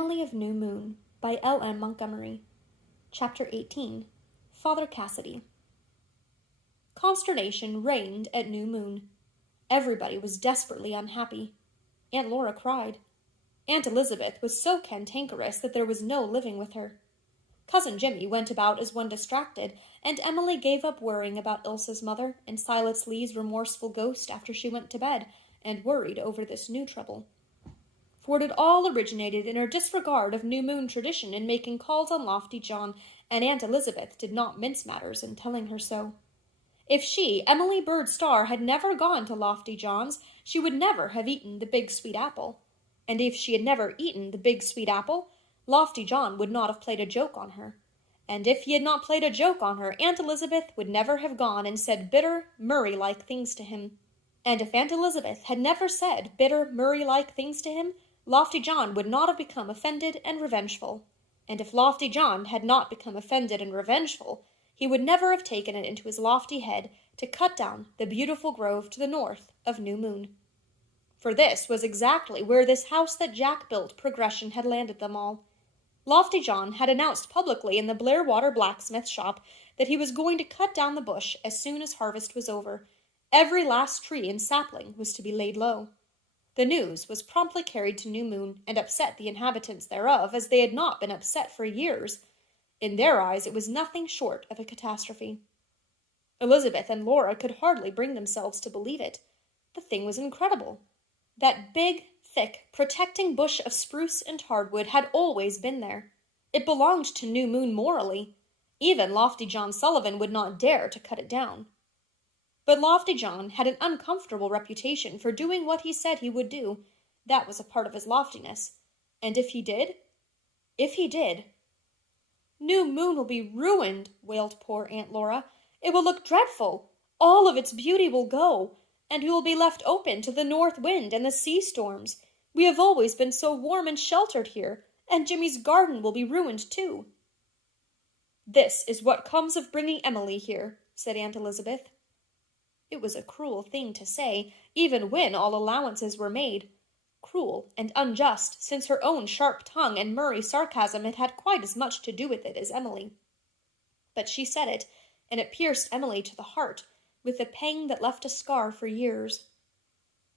Emily of New Moon by L.M. Montgomery. Chapter 18. Father Cassidy. Consternation reigned at New Moon. Everybody was desperately unhappy. Aunt Laura cried. Aunt Elizabeth was so cantankerous that there was no living with her. Cousin Jimmy went about as one distracted, and Emily gave up worrying about Ilsa's mother and Silas Lee's remorseful ghost after she went to bed, and worried over this new trouble. For it all originated in her disregard of New Moon tradition in making calls on Lofty John, and Aunt Elizabeth did not mince matters in telling her so. If she, Emily Bird Starr, had never gone to Lofty John's, she would never have eaten the big sweet apple. And if she had never eaten the big sweet apple, Lofty John would not have played a joke on her. And if he had not played a joke on her, Aunt Elizabeth would never have gone and said bitter, Murray-like things to him. And if Aunt Elizabeth had never said bitter, Murray-like things to him, Lofty John would not have become offended and revengeful. And if Lofty John had not become offended and revengeful, he would never have taken it into his lofty head to cut down the beautiful grove to the north of New Moon. For this was exactly where this house that Jack built progression had landed them all. Lofty John had announced publicly in the Blairwater blacksmith shop that he was going to cut down the bush as soon as harvest was over. Every last tree and sapling was to be laid low. The news was promptly carried to New Moon and upset the inhabitants thereof as they had not been upset for years. In their eyes it was nothing short of a catastrophe. Elizabeth and Laura could hardly bring themselves to believe it. The thing was incredible. That big, thick, protecting bush of spruce and hardwood had always been there. It belonged to New Moon morally. Even Lofty John Sullivan would not dare to cut it down. But Lofty John had an uncomfortable reputation for doing what he said he would do. That was a part of his loftiness. And if he did? New Moon will be ruined, wailed poor Aunt Laura. It will look dreadful. All of its beauty will go, and we will be left open to the north wind and the sea storms. We have always been so warm and sheltered here, and Jimmy's garden will be ruined too. This is what comes of bringing Emily here, said Aunt Elizabeth. It was a cruel thing to say, even when all allowances were made. Cruel and unjust, since her own sharp tongue and Murray sarcasm had had quite as much to do with it as Emily. But she said it, and it pierced Emily to the heart, with a pang that left a scar for years.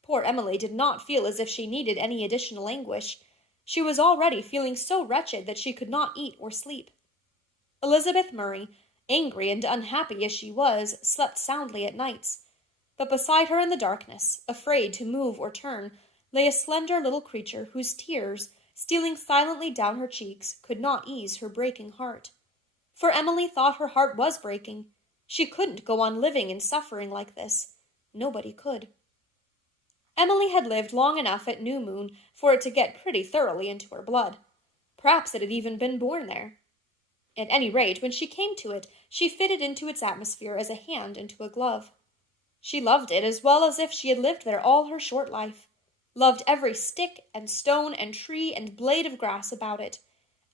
Poor Emily did not feel as if she needed any additional anguish. She was already feeling so wretched that she could not eat or sleep. Elizabeth Murray, angry and unhappy as she was, slept soundly at nights. But beside her in the darkness, afraid to move or turn, lay a slender little creature whose tears, stealing silently down her cheeks, could not ease her breaking heart. For Emily thought her heart was breaking. She couldn't go on living and suffering like this. Nobody could. Emily had lived long enough at New Moon for it to get pretty thoroughly into her blood. Perhaps it had even been born there. At any rate, when she came to it, she fitted into its atmosphere as a hand into a glove. She loved it as well as if she had lived there all her short life. Loved every stick and stone and tree and blade of grass about it,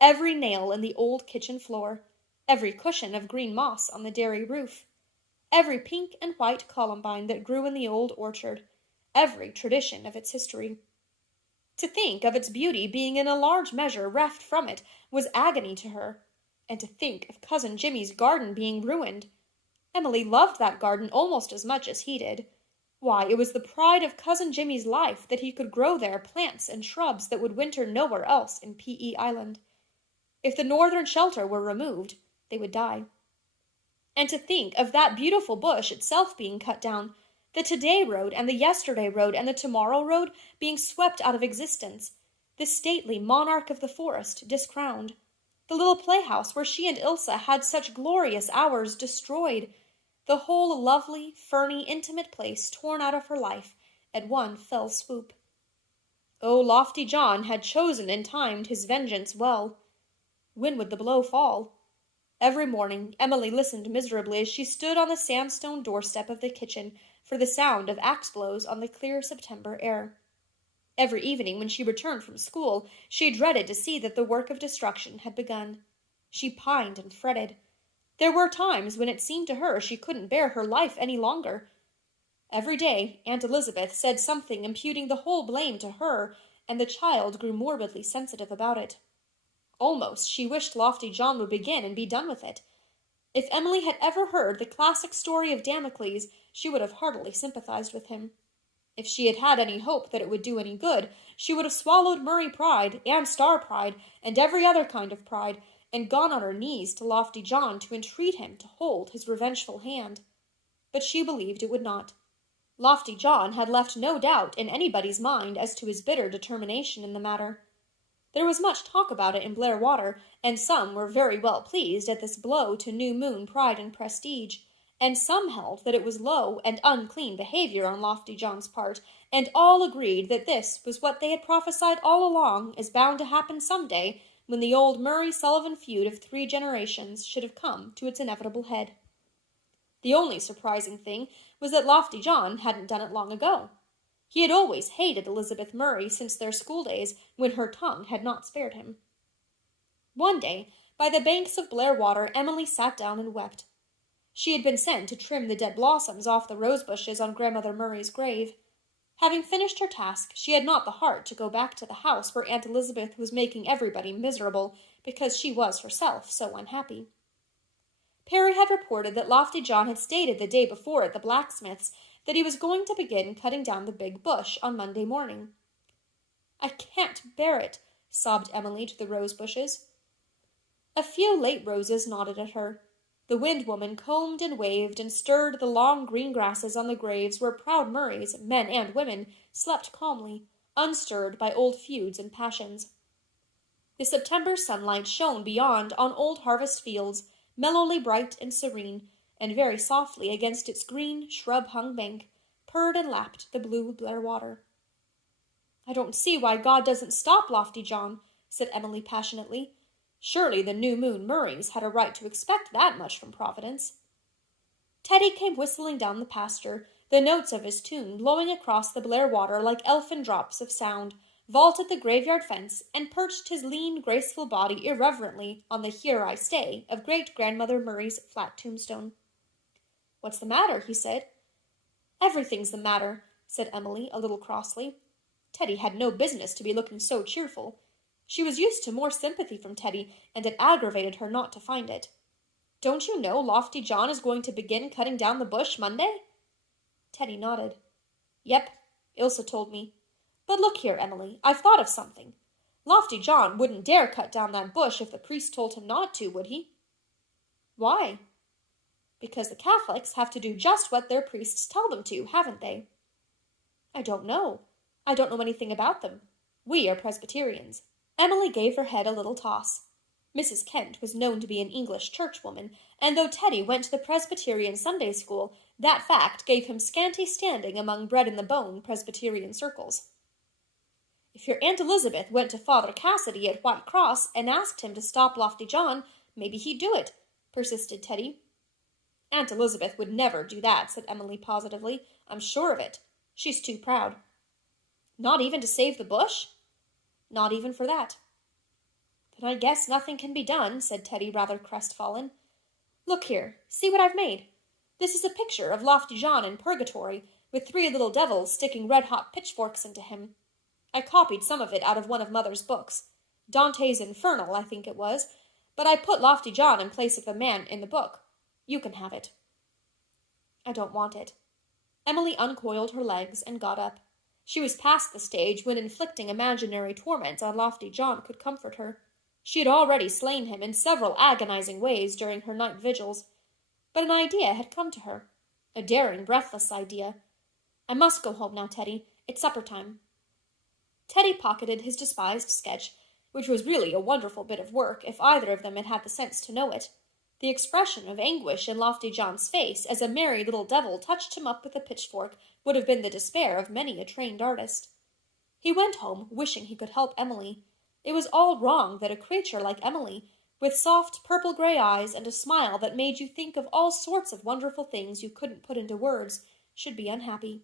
every nail in the old kitchen floor, every cushion of green moss on the dairy roof, every pink and white columbine that grew in the old orchard, every tradition of its history. To think of its beauty being in a large measure reft from it was agony to her, and to think of Cousin Jimmy's garden being ruined. Emily loved that garden almost as much as he did. Why, it was the pride of Cousin Jimmy's life that he could grow there plants and shrubs that would winter nowhere else in P.E. Island. If the northern shelter were removed, they would die. And to think of that beautiful bush itself being cut down, the today road and the yesterday road and the tomorrow road being swept out of existence, the stately monarch of the forest discrowned, the little playhouse where she and Ilsa had such glorious hours destroyed, the whole lovely, ferny, intimate place torn out of her life at one fell swoop. Oh, Lofty John had chosen and timed his vengeance well. When would the blow fall? Every morning Emily listened miserably as she stood on the sandstone doorstep of the kitchen for the sound of axe blows on the clear September air. Every evening when she returned from school, she dreaded to see that the work of destruction had begun. She pined and fretted. There were times when it seemed to her she couldn't bear her life any longer. Every day Aunt Elizabeth said something imputing the whole blame to her, and the child grew morbidly sensitive about it. Almost she wished Lofty John would begin and be done with it. If Emily had ever heard the classic story of Damocles, she would have heartily sympathized with him. If she had had any hope that it would do any good, she would have swallowed Murray pride, and Star pride, and every other kind of pride, and gone on her knees to Lofty John to entreat him to hold his revengeful hand. But she believed it would not. Lofty John had left no doubt in anybody's mind as to his bitter determination in the matter. There was much talk about it in Blairwater, and some were very well pleased at this blow to New Moon pride and prestige, and some held that it was low and unclean behavior on Lofty John's part, and all agreed that this was what they had prophesied all along as bound to happen some day when the old Murray-Sullivan feud of 3 generations should have come to its inevitable head. The only surprising thing was that Lofty John hadn't done it long ago. He had always hated Elizabeth Murray since their schooldays, when her tongue had not spared him. One day, by the banks of Blairwater, Emily sat down and wept. She had been sent to trim the dead blossoms off the rose bushes on Grandmother Murray's grave. Having finished her task, she had not the heart to go back to the house where Aunt Elizabeth was making everybody miserable, because she was herself so unhappy. Perry had reported that Lofty John had stated the day before at the blacksmith's that he was going to begin cutting down the big bush on Monday morning. "I can't bear it," sobbed Emily to the rose bushes. A few late roses nodded at her. The wind woman combed and waved and stirred the long green grasses on the graves where proud Murrays, men and women, slept calmly, unstirred by old feuds and passions. The September sunlight shone beyond on old harvest fields, mellowly bright and serene, and very softly against its green, shrub-hung bank, purred and lapped the blue Blairwater. "I don't see why God doesn't stop Lofty John," said Emily passionately. "Surely the New Moon Murrays had a right to expect that much from Providence." Teddy came whistling down the pasture, the notes of his tune blowing across the Blairwater like elfin drops of sound, vaulted the graveyard fence, and perched his lean, graceful body irreverently on the "Here I Stay" of great-grandmother Murray's flat tombstone. "What's the matter?" he said. "Everything's the matter," said Emily, a little crossly. Teddy had no business to be looking so cheerful. She was used to more sympathy from Teddy, and it aggravated her not to find it. "Don't you know Lofty John is going to begin cutting down the bush Monday?" Teddy nodded. "Yep, Ilse told me. But look here, Emily, I've thought of something. Lofty John wouldn't dare cut down that bush if the priest told him not to, would he?" "Why?" "Because the Catholics have to do just what their priests tell them to, haven't they?" "I don't know. I don't know anything about them. We are Presbyterians." Emily gave her head a little toss. Mrs. Kent was known to be an English churchwoman, and though Teddy went to the Presbyterian Sunday school, that fact gave him scanty standing among bred-in-the-bone Presbyterian circles. "If your Aunt Elizabeth went to Father Cassidy at White Cross and asked him to stop Lofty John, maybe he'd do it," persisted Teddy. "Aunt Elizabeth would never do that," said Emily positively. "I'm sure of it. She's too proud." "Not even to save the bush?" "Not even for that." "Then I guess nothing can be done," said Teddy, rather crestfallen. "Look here, see what I've made. This is a picture of Lofty John in purgatory, with 3 little devils sticking red-hot pitchforks into him. I copied some of it out of one of Mother's books. Dante's Infernal, I think it was, but I put Lofty John in place of the man in the book. You can have it." "I don't want it." Emily uncoiled her legs and got up. She was past the stage when inflicting imaginary torments on Lofty John could comfort her. She had already slain him in several agonizing ways during her night vigils. But an idea had come to her. A daring, breathless idea. "I must go home now, Teddy. It's supper time." Teddy pocketed his despised sketch, which was really a wonderful bit of work, if either of them had had the sense to know it. The expression of anguish in Lofty John's face as a merry little devil touched him up with a pitchfork would have been the despair of many a trained artist. He went home, wishing he could help Emily. It was all wrong that a creature like Emily, with soft purple-gray eyes and a smile that made you think of all sorts of wonderful things you couldn't put into words, should be unhappy.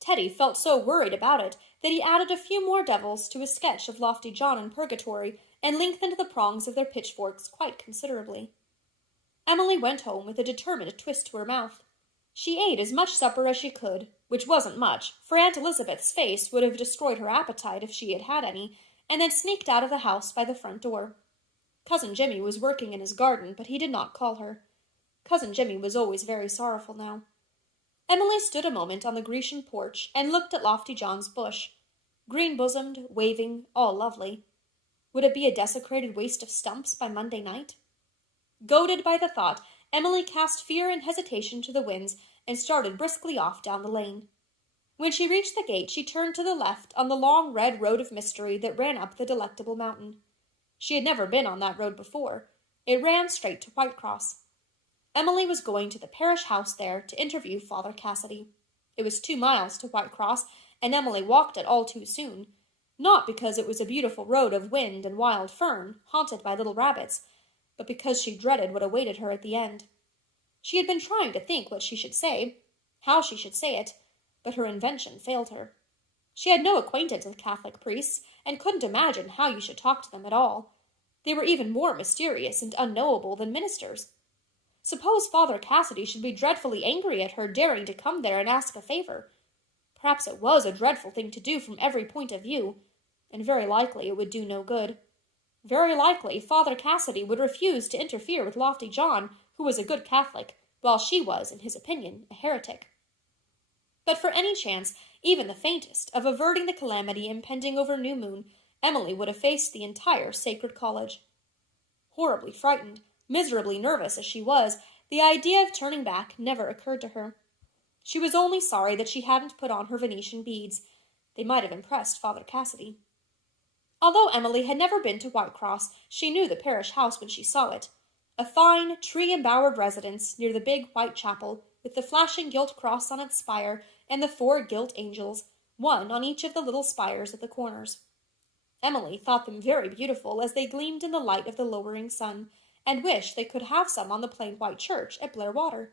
Teddy felt so worried about it that he added a few more devils to his sketch of Lofty John in purgatory and lengthened the prongs of their pitchforks quite considerably. Emily went home with a determined twist to her mouth. She ate as much supper as she could, which wasn't much, for Aunt Elizabeth's face would have destroyed her appetite if she had had any, and then sneaked out of the house by the front door. Cousin Jimmy was working in his garden, but he did not call her. Cousin Jimmy was always very sorrowful now. Emily stood a moment on the Grecian porch and looked at Lofty John's bush. Green-bosomed, waving, all lovely. Would it be a desecrated waste of stumps by Monday night? Goaded by the thought, Emily cast fear and hesitation to the winds and started briskly off down the lane. When she reached the gate, she turned to the left on the long red road of mystery that ran up the Delectable Mountain. She had never been on that road before. It ran straight to Whitecross. Emily was going to the parish house there to interview Father Cassidy. It was 2 miles to Whitecross, and Emily walked it all too soon, not because it was a beautiful road of wind and wild fern, haunted by little rabbits, but because she dreaded what awaited her at the end. She had been trying to think what she should say, how she should say it, but her invention failed her. She had no acquaintance with Catholic priests, and couldn't imagine how you should talk to them at all. They were even more mysterious and unknowable than ministers. Suppose Father Cassidy should be dreadfully angry at her daring to come there and ask a favor. Perhaps it was a dreadful thing to do from every point of view, and very likely it would do no good. Very likely Father Cassidy would refuse to interfere with Lofty John, who was a good Catholic, while she was, in his opinion, a heretic. But for any chance, even the faintest, of averting the calamity impending over New Moon, Emily would have faced the entire Sacred College. Horribly frightened, miserably nervous as she was, the idea of turning back never occurred to her. She was only sorry that she hadn't put on her Venetian beads. They might have impressed Father Cassidy. Although Emily had never been to Whitecross, she knew the parish house when she saw it. A fine, tree-embowered residence near the big white chapel, with the flashing gilt cross on its spire and the 4 gilt angels, one on each of the little spires at the corners. Emily thought them very beautiful as they gleamed in the light of the lowering sun, and wished they could have some on the plain white church at Blairwater.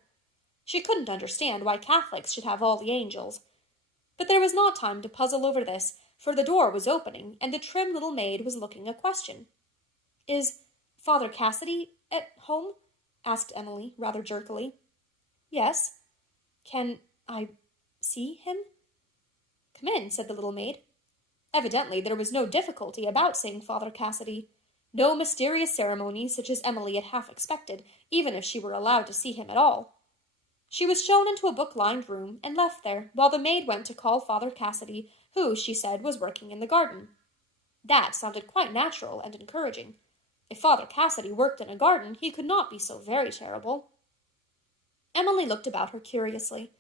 She couldn't understand why Catholics should have all the angels. But there was not time to puzzle over this, for the door was opening, and the trim little maid was looking a question. "Is Father Cassidy at home?" asked Emily, rather jerkily. "Yes." "Can I see him?" "Come in," said the little maid. Evidently there was no difficulty about seeing Father Cassidy. No mysterious ceremony such as Emily had half expected, even if she were allowed to see him at all. She was shown into a book-lined room and left there, while the maid went to call Father Cassidy, who, she said, was working in the garden. That sounded quite natural and encouraging. If Father Cassidy worked in a garden, he could not be so very terrible. Emily looked about her curiously.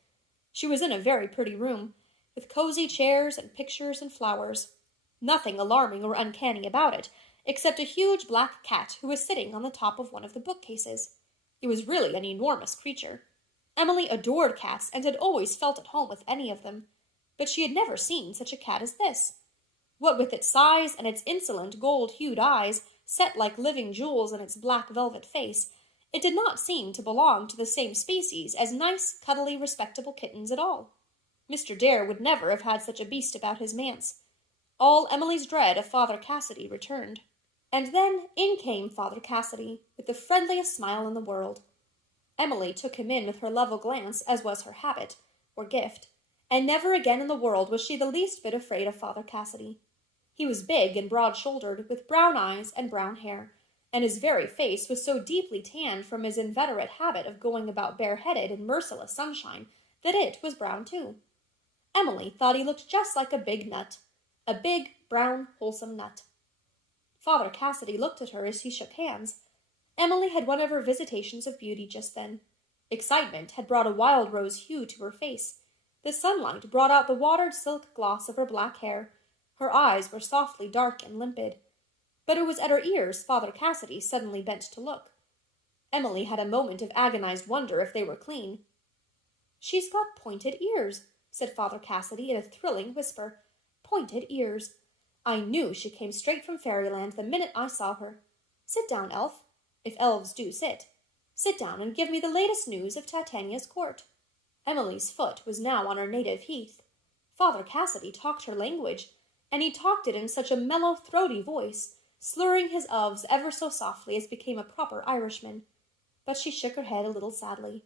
She was in a very pretty room, with cozy chairs and pictures and flowers. Nothing alarming or uncanny about it, except a huge black cat who was sitting on the top of one of the bookcases. It was really an enormous creature. Emily adored cats and had always felt at home with any of them, but she had never seen such a cat as this. What with its size and its insolent gold-hued eyes, set like living jewels in its black velvet face, it did not seem to belong to the same species as nice, cuddly, respectable kittens at all. Mr. Dare would never have had such a beast about his manse. All Emily's dread of Father Cassidy returned. And then in came Father Cassidy, with the friendliest smile in the world. Emily took him in with her level glance, as was her habit, or gift, and never again in the world was she the least bit afraid of Father Cassidy. He was big and broad-shouldered, with brown eyes and brown hair, and his very face was so deeply tanned from his inveterate habit of going about bareheaded in merciless sunshine that it was brown too. Emily thought he looked just like a big nut, a big, brown, wholesome nut. Father Cassidy looked at her as he shook hands. Emily had one of her visitations of beauty just then. Excitement had brought a wild rose hue to her face. The sunlight brought out the watered silk gloss of her black hair. Her eyes were softly dark and limpid. But it was at her ears Father Cassidy suddenly bent to look. Emily had a moment of agonized wonder if they were clean. "She's got pointed ears," said Father Cassidy in a thrilling whisper. "Pointed ears. I knew she came straight from fairyland the minute I saw her. Sit down, elf, if elves do sit. Sit down and give me the latest news of Titania's court." Emily's foot was now on her native heath. Father Cassidy talked her language, and he talked it in such a mellow, throaty voice, slurring his ofs ever so softly as became a proper Irishman. But she shook her head a little sadly.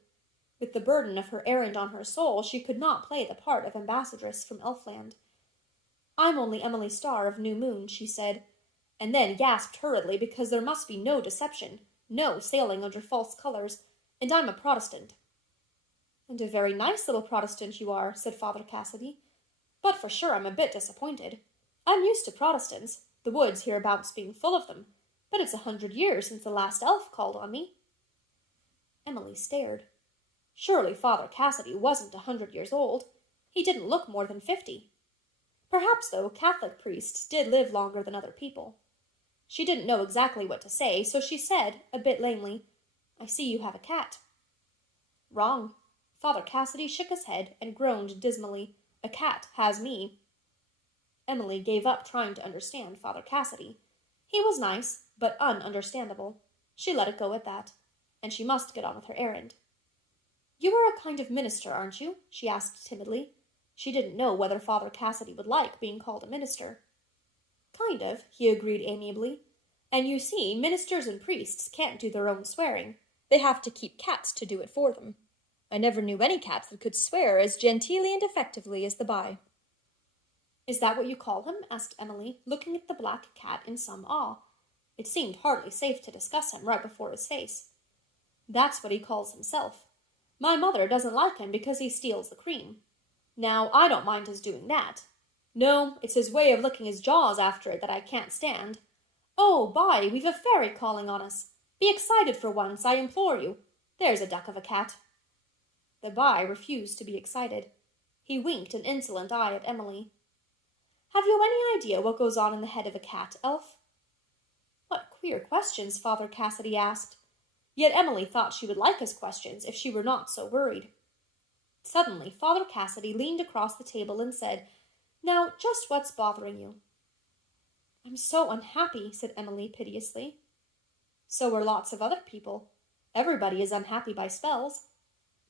With the burden of her errand on her soul, she could not play the part of ambassadress from Elfland. "I'm only Emily Starr of New Moon," she said, and then gasped hurriedly because there must be no deception, no sailing under false colors, and I'm a Protestant. "And a very nice little Protestant you are," said Father Cassidy. "But for sure I'm a bit disappointed. I'm used to Protestants, the woods hereabouts being full of them, but it's 100 years since the last elf called on me." Emily stared. Surely Father Cassidy wasn't 100 years old. He didn't look more than 50. Perhaps, though, Catholic priests did live longer than other people. She didn't know exactly what to say, so she said, a bit lamely, "I see you have a cat." "Wrong." Father Cassidy shook his head and groaned dismally. "A cat has me." Emily gave up trying to understand Father Cassidy. He was nice, but ununderstandable. She let it go at that, and she must get on with her errand. "You are a kind of minister, aren't you?" she asked timidly. She didn't know whether Father Cassidy would like being called a minister. "Kind of," he agreed amiably. "And you see, ministers and priests can't do their own swearing. They have to keep cats to do it for them. I never knew any cat that could swear as genteelly and effectively as the Bye." "Is that what you call him?" asked Emily, looking at the black cat in some awe. It seemed hardly safe to discuss him right before his face. "That's what he calls himself. My mother doesn't like him because he steals the cream. Now, I don't mind his doing that. No, it's his way of licking his jaws after it that I can't stand. Oh, Bye, we've a fairy calling on us. Be excited for once, I implore you. There's a duck of a cat." The Bye refused to be excited. He winked an insolent eye at Emily. "Have you any idea what goes on in the head of a cat, Elf?" What queer questions Father Cassidy asked. Yet Emily thought she would like his questions if she were not so worried. Suddenly, Father Cassidy leaned across the table and said, "Now, just what's bothering you?" "I'm so unhappy," said Emily piteously. "So are lots of other people. Everybody is unhappy by spells.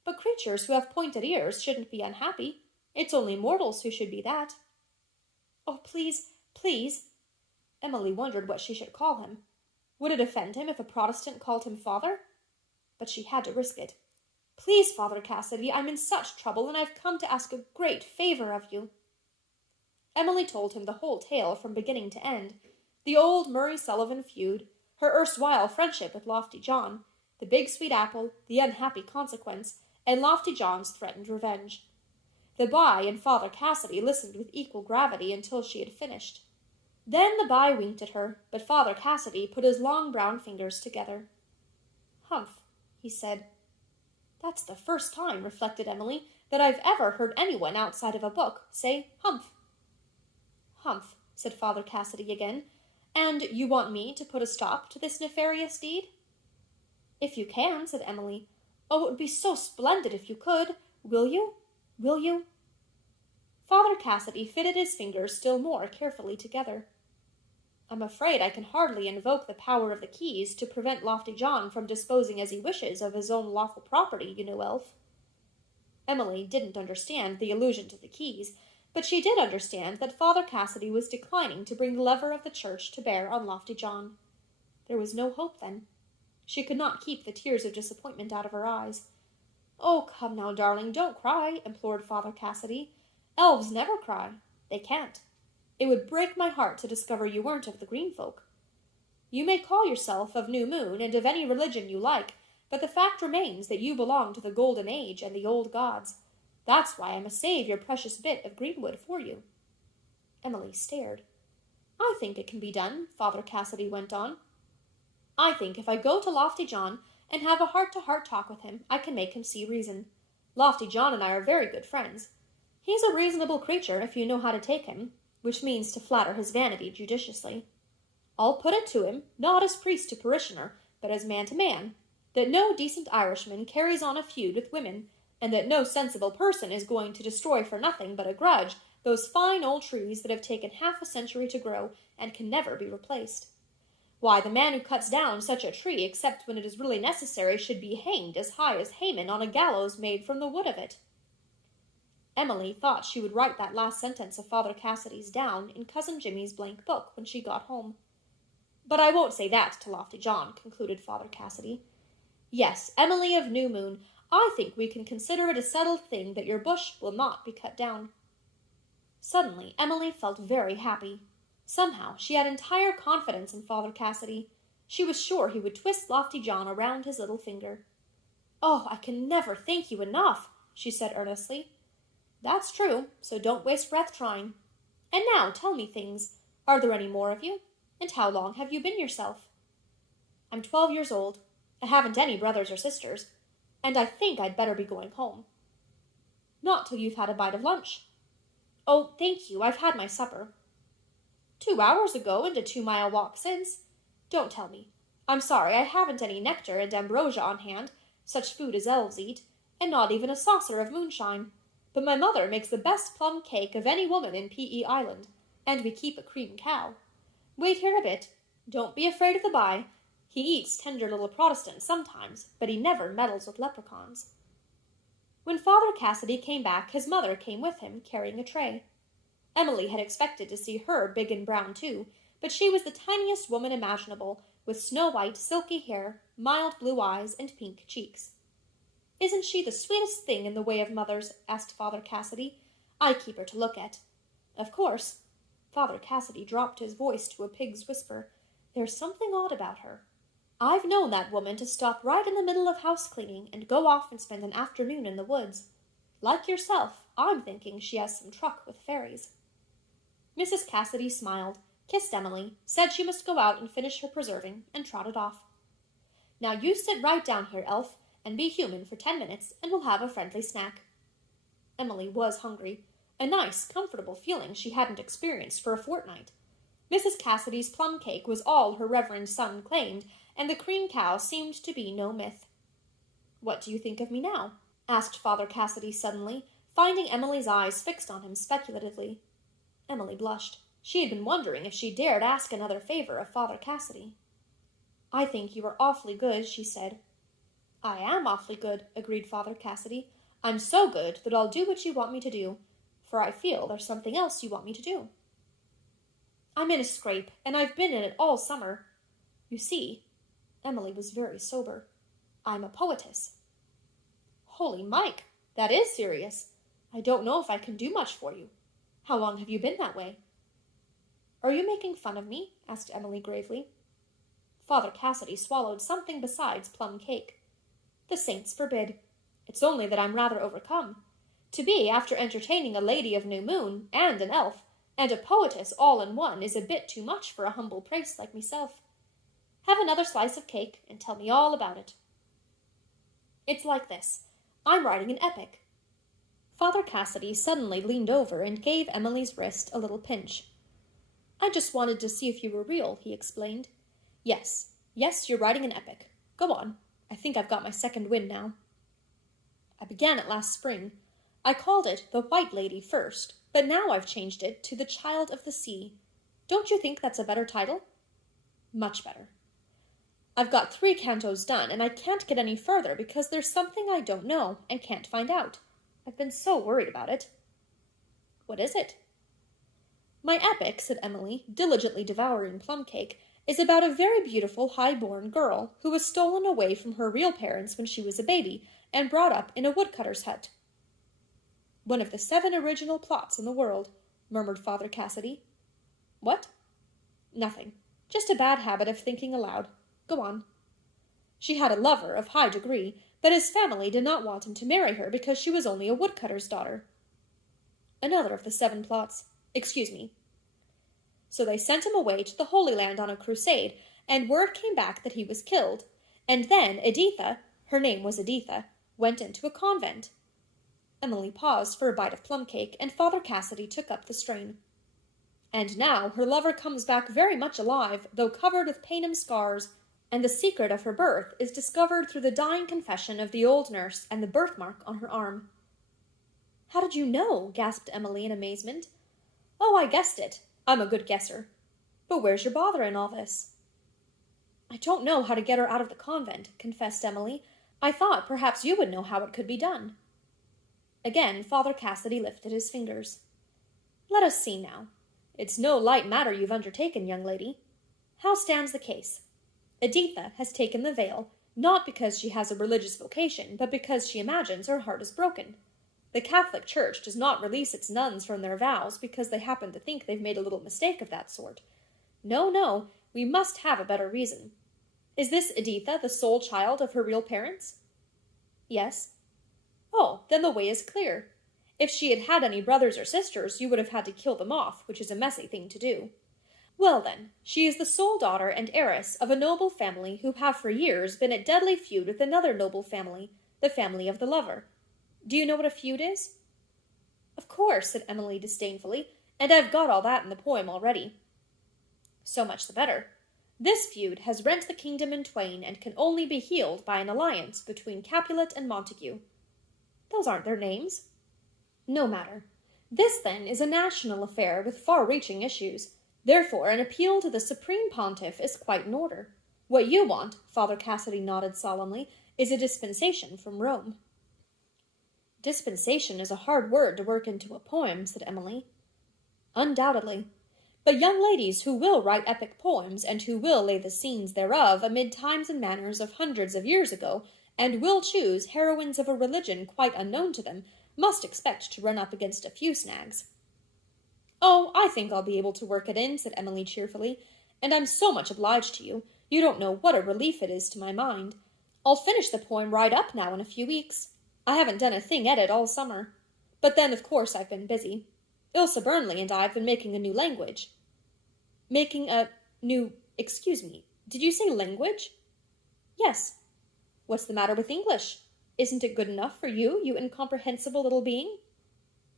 But creatures who have pointed ears shouldn't be unhappy. It's only mortals who should be that." "Oh, please, please." Emily wondered what she should call him. Would it offend him if a Protestant called him father? But she had to risk it. "Please, Father Cassidy, I'm in such trouble, and I've come to ask a great favor of you." Emily told him the whole tale from beginning to end. The old Murray Sullivan feud, her erstwhile friendship with Lofty John, the big sweet apple, the unhappy consequence, and Lofty John's threatened revenge. The Bye and Father Cassidy listened with equal gravity until she had finished. Then the Bye winked at her, but Father Cassidy put his long brown fingers together. "Humph," he said. "That's the first time," reflected Emily, "that I've ever heard anyone outside of a book say humph." "Humph," said Father Cassidy again. "And you want me to put a stop to this nefarious deed?" "If you can," said Emily. "Oh, it would be so splendid if you could. Will you? Will you?" Father Cassidy fitted his fingers still more carefully together. "I'm afraid I can hardly invoke the power of the keys to prevent Lofty John from disposing as he wishes of his own lawful property, you know, Elf." Emily didn't understand the allusion to the keys, but she did understand that Father Cassidy was declining to bring the lever of the church to bear on Lofty John. There was no hope, then. She could not keep the tears of disappointment out of her eyes. "Oh, come now, darling, don't cry," implored Father Cassidy. "Elves never cry. They can't. It would break my heart to discover you weren't of the green folk. You may call yourself of New Moon and of any religion you like, but the fact remains that you belong to the Golden Age and the old gods. That's why I must save your precious bit of greenwood for you." Emily stared. "I think it can be done," Father Cassidy went on. "I think if I go to Lofty John and have a heart-to-heart talk with him, I can make him see reason. Lofty John and I are very good friends. He's a reasonable creature if you know how to take him, which means to flatter his vanity judiciously. I'll put it to him, not as priest to parishioner, but as man to man, that no decent Irishman carries on a feud with women, and that no sensible person is going to destroy for nothing but a grudge those fine old trees that have taken half a century to grow and can never be replaced. Why, the man who cuts down such a tree except when it is really necessary should be hanged as high as Haman on a gallows made from the wood of it." Emily thought she would write that last sentence of Father Cassidy's down in Cousin Jimmy's blank book when she got home. "But I won't say that to Lofty John," concluded Father Cassidy. "Yes, Emily of New Moon, I think we can consider it a settled thing that your bush will not be cut down." Suddenly, Emily felt very happy. Somehow, she had entire confidence in Father Cassidy. She was sure he would twist Lofty John around his little finger. "Oh, I can never thank you enough," she said earnestly. "That's true, so don't waste breath trying. And now tell me things. Are there any more of you? And how long have you been yourself?" "I'm 12 years old. I haven't any brothers or sisters, and I think I'd better be going home." "Not till you've had a bite of lunch." "Oh, thank you, I've had my supper." 2 hours ago and a 2-mile walk since. Don't tell me. I'm sorry, I haven't any nectar and ambrosia on hand, such food as elves eat, and not even a saucer of moonshine. But my mother makes the best plum cake of any woman in P.E. Island, and we keep a cream cow. Wait here a bit. Don't be afraid of the bye. He eats tender little Protestants sometimes, but he never meddles with leprechauns. When Father Cassidy came back, his mother came with him, carrying a tray. Emily had expected to see her big and brown too, but she was the tiniest woman imaginable, with snow-white, silky hair, mild blue eyes, and pink cheeks. "Isn't she the sweetest thing in the way of mothers?" asked Father Cassidy. "I keep her to look at. Of course," Father Cassidy dropped his voice to a pig's whisper, "there's something odd about her. I've known that woman to stop right in the middle of house-cleaning and go off and spend an afternoon in the woods. Like yourself, I'm thinking she has some truck with fairies." Mrs. Cassidy smiled, kissed Emily, said she must go out and finish her preserving, and trotted off. "Now you sit right down here, Elf, and be human for 10 minutes, and we'll have a friendly snack." Emily was hungry, a nice, comfortable feeling she hadn't experienced for a fortnight. Mrs. Cassidy's plum cake was all her reverend son claimed, and the cream cow seemed to be no myth. "What do you think of me now?" asked Father Cassidy suddenly, finding Emily's eyes fixed on him speculatively. Emily blushed. She had been wondering if she dared ask another favor of Father Cassidy. "I think you are awfully good," she said. "I am awfully good," agreed Father Cassidy. "I'm so good that I'll do what you want me to do, for I feel there's something else you want me to do. I'm in a scrape, and I've been in it all summer. You see," Emily was very sober, "I'm a poetess." "Holy Mike, that is serious. I don't know if I can do much for you. How long have you been that way?" "Are you making fun of me?" asked Emily gravely. Father Cassidy swallowed something besides plum cake. "The saints forbid. It's only that I'm rather overcome. To be, after entertaining a lady of New Moon, and an elf, and a poetess all in one, is a bit too much for a humble priest like myself. Have another slice of cake, and tell me all about it." "It's like this. I'm writing an epic." Father Cassidy suddenly leaned over and gave Emily's wrist a little pinch. "I just wanted to see if you were real," he explained. Yes, you're writing an epic. Go on. I think I've got my second wind now." "I began it last spring. I called it The White Lady first, but now I've changed it to The Child of the Sea. Don't you think that's a better title?" "Much better. I've got 3 cantos done, and I can't get any further because there's something I don't know and can't find out. I've been so worried about it." "What is it?" "My epic," said Emily, diligently devouring plum cake, "is about a very beautiful high-born girl who was stolen away from her real parents when she was a baby and brought up in a woodcutter's hut." "One of the 7 original plots in the world," murmured Father Cassidy. "What?" "Nothing. Just a bad habit of thinking aloud. Go on." "She had a lover of high degree, but his family did not want him to marry her because she was only a woodcutter's daughter." "Another of the 7 plots. Excuse me." "So they sent him away to the Holy Land on a crusade, and word came back that he was killed. And then Editha, her name was Editha, went into a convent." Emily paused for a bite of plum cake, and Father Cassidy took up the strain. "And now her lover comes back very much alive, though covered with pain and scars, and the secret of her birth is discovered through the dying confession of the old nurse and the birthmark on her arm." "How did you know?" gasped Emily in amazement. "Oh, I guessed it. I'm a good guesser. But where's your bother in all this?" "I don't know how to get her out of the convent," confessed Emily. "I thought perhaps you would know how it could be done." Again Father Cassidy lifted his fingers. "Let us see now. It's no light matter you've undertaken, young lady. How stands the case? Editha has taken the veil, not because she has a religious vocation, but because she imagines her heart is broken. The Catholic Church does not release its nuns from their vows because they happen to think they've made a little mistake of that sort. No, no, we must have a better reason. Is this Editha the sole child of her real parents? Yes. Oh, then the way is clear. If she had had any brothers or sisters, you would have had to kill them off, which is a messy thing to do. Well then, she is the sole daughter and heiress of a noble family who have for years been at deadly feud with another noble family, the family of the lover. Do you know what a feud is? Of course, said Emily disdainfully, and I've got all that in the poem already. So much the better. This feud has rent the kingdom in twain and can only be healed by an alliance between Capulet and Montague. Those aren't their names. No matter. This, then, is a national affair with far-reaching issues. Therefore, an appeal to the Supreme Pontiff is quite in order. What you want, Father Cassidy nodded solemnly, is a dispensation from Rome. Dispensation is a hard word to work into a poem, said Emily. Undoubtedly. But young ladies who will write epic poems, and who will lay the scenes thereof amid times and manners of hundreds of years ago, and will choose heroines of a religion quite unknown to them, must expect to run up against a few snags. Oh, I think I'll be able to work it in, said Emily cheerfully, and I'm so much obliged to you. You don't know what a relief it is to my mind. I'll finish the poem right up now in a few weeks. I haven't done a thing at it all summer. But then, of course, I've been busy. Ilse Burnley and I have been making a new language. Excuse me, did you say language? Yes. What's the matter with English? Isn't it good enough for you, you incomprehensible little being?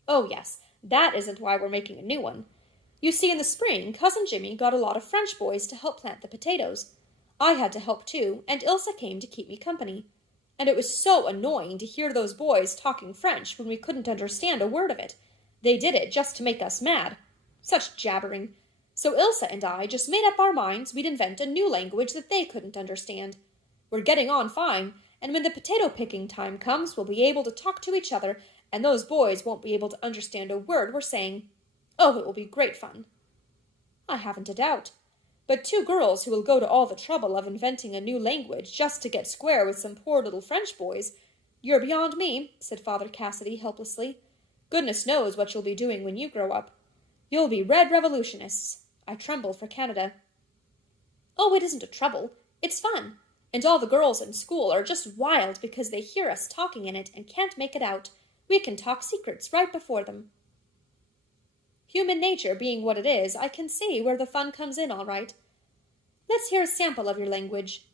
Oh, yes, that isn't why we're making a new one. You see, in the spring, Cousin Jimmy got a lot of French boys to help plant the potatoes. I had to help too, and Ilse came to keep me company. And it was so annoying to hear those boys talking French when we couldn't understand a word of it. They did it just to make us mad. Such jabbering. So Ilse and I just made up our minds we'd invent a new language that they couldn't understand. We're getting on fine, and when the potato-picking time comes, we'll be able to talk to each other, and those boys won't be able to understand a word we're saying. Oh, it will be great fun. I haven't a doubt. But two girls who will go to all the trouble of inventing a new language just to get square with some poor little French boys. You're beyond me, said Father Cassidy helplessly. Goodness knows what you'll be doing when you grow up. You'll be red revolutionists. I tremble for Canada. Oh, it isn't a trouble. It's fun. And all the girls in school are just wild because they hear us talking in it and can't make it out. We can talk secrets right before them. Human nature being what it is, I can see where the fun comes in all right. Let's hear a sample of your language.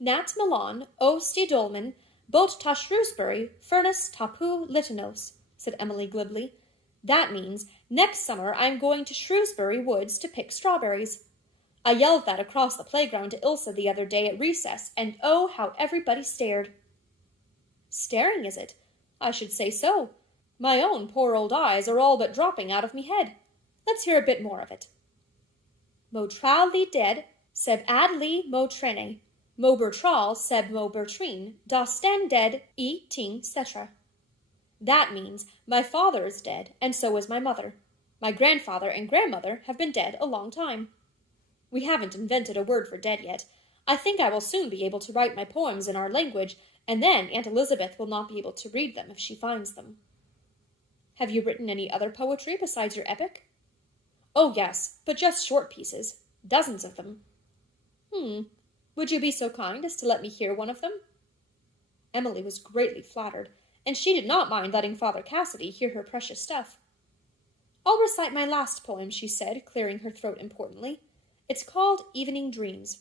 Nat Milan, o sti dolmen, boat ta Shrewsbury, furnace tapu litinos, said Emily glibly. That means, next summer I'm going to Shrewsbury Woods to pick strawberries. I yelled that across the playground to Ilse the other day at recess, and oh, how everybody stared. Staring, is it? I should say so. My own poor old eyes are all but dropping out of me head. Let's hear a bit more of it. Mo tral li dead, seb ad li mo trene. Mo bertral seb mo bertrine, da sten dead e ting cetra. That means, my father is dead, and so is my mother. My grandfather and grandmother have been dead a long time. We haven't invented a word for dead yet. I think I will soon be able to write my poems in our language, and then Aunt Elizabeth will not be able to read them if she finds them. Have you written any other poetry besides your epic? Oh, yes, but just short pieces. Dozens of them. Would you be so kind as to let me hear one of them? Emily was greatly flattered, and she did not mind letting Father Cassidy hear her precious stuff. I'll recite my last poem, she said, clearing her throat importantly. It's called Evening Dreams.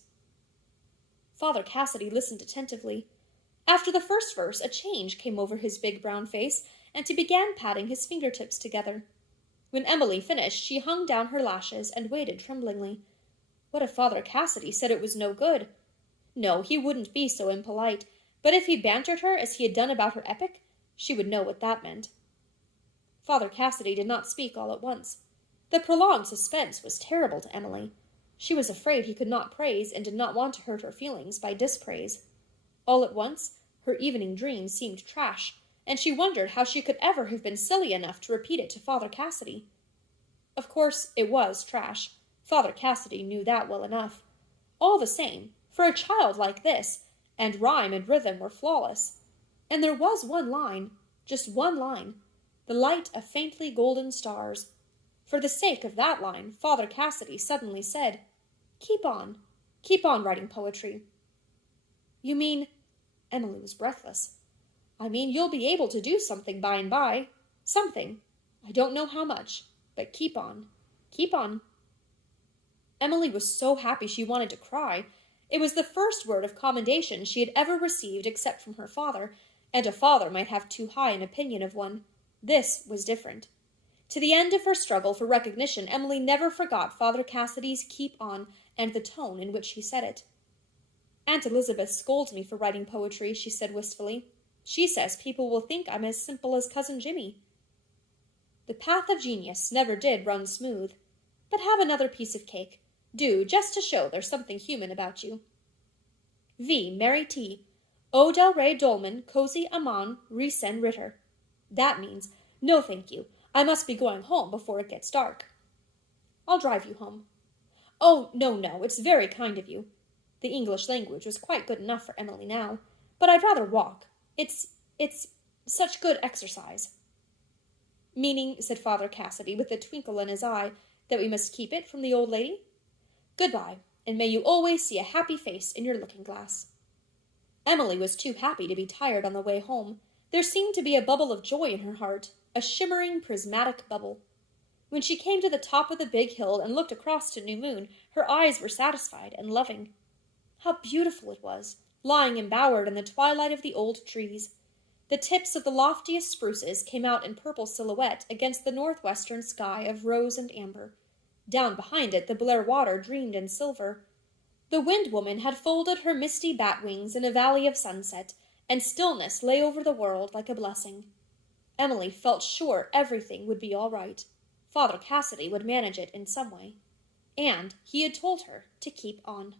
Father Cassidy listened attentively. After the first verse, a change came over his big brown face, and he began patting his fingertips together. When Emily finished, she hung down her lashes and waited tremblingly. What if Father Cassidy said it was no good? No, he wouldn't be so impolite, but if he bantered her as he had done about her epic, she would know what that meant. Father Cassidy did not speak all at once. The prolonged suspense was terrible to Emily. She was afraid he could not praise and did not want to hurt her feelings by dispraise. All at once, her evening dream seemed trash, and she wondered how she could ever have been silly enough to repeat it to Father Cassidy. Of course, it was trash. Father Cassidy knew that well enough. All the same, for a child like this, and rhyme and rhythm were flawless. And there was one line, just one line, the light of faintly golden stars. For the sake of that line, Father Cassidy suddenly said, keep on writing poetry." "You mean—" Emily was breathless. "I mean you'll be able to do something by and by. Something. I don't know how much, but keep on. Keep on." Emily was so happy she wanted to cry. It was the first word of commendation she had ever received except from her father, and a father might have too high an opinion of one. This was different. To the end of her struggle for recognition, Emily never forgot Father Cassidy's "keep on" and the tone in which he said it. "Aunt Elizabeth scolds me for writing poetry," she said wistfully. "She says people will think I'm as simple as Cousin Jimmy." The path of genius never did run smooth. But have another piece of cake. Do, just to show there's something human about you. V. Mary T. O. Del Rey Dolman, Cozy Amon, Resen Ritter. That means, "No, thank you. I must be going home before it gets dark." "I'll drive you home." "Oh, no, it's very kind of you." The English language was quite good enough for Emily now, but I'd rather walk. It's such good exercise." "Meaning," said Father Cassidy, with a twinkle in his eye, "that we must keep it from the old lady? Goodbye, and may you always see a happy face in your looking-glass." Emily was too happy to be tired on the way home. There seemed to be a bubble of joy in her heart, a shimmering, prismatic bubble. When she came to the top of the big hill and looked across to New Moon, her eyes were satisfied and loving. How beautiful it was, lying embowered in the twilight of the old trees. The tips of the loftiest spruces came out in purple silhouette against the northwestern sky of rose and amber. Down behind it the Blair water dreamed in silver. The Wind Woman had folded her misty bat wings in a valley of sunset, and stillness lay over the world like a blessing. Emily felt sure everything would be all right. Father Cassidy would manage it in some way. And he had told her to keep on.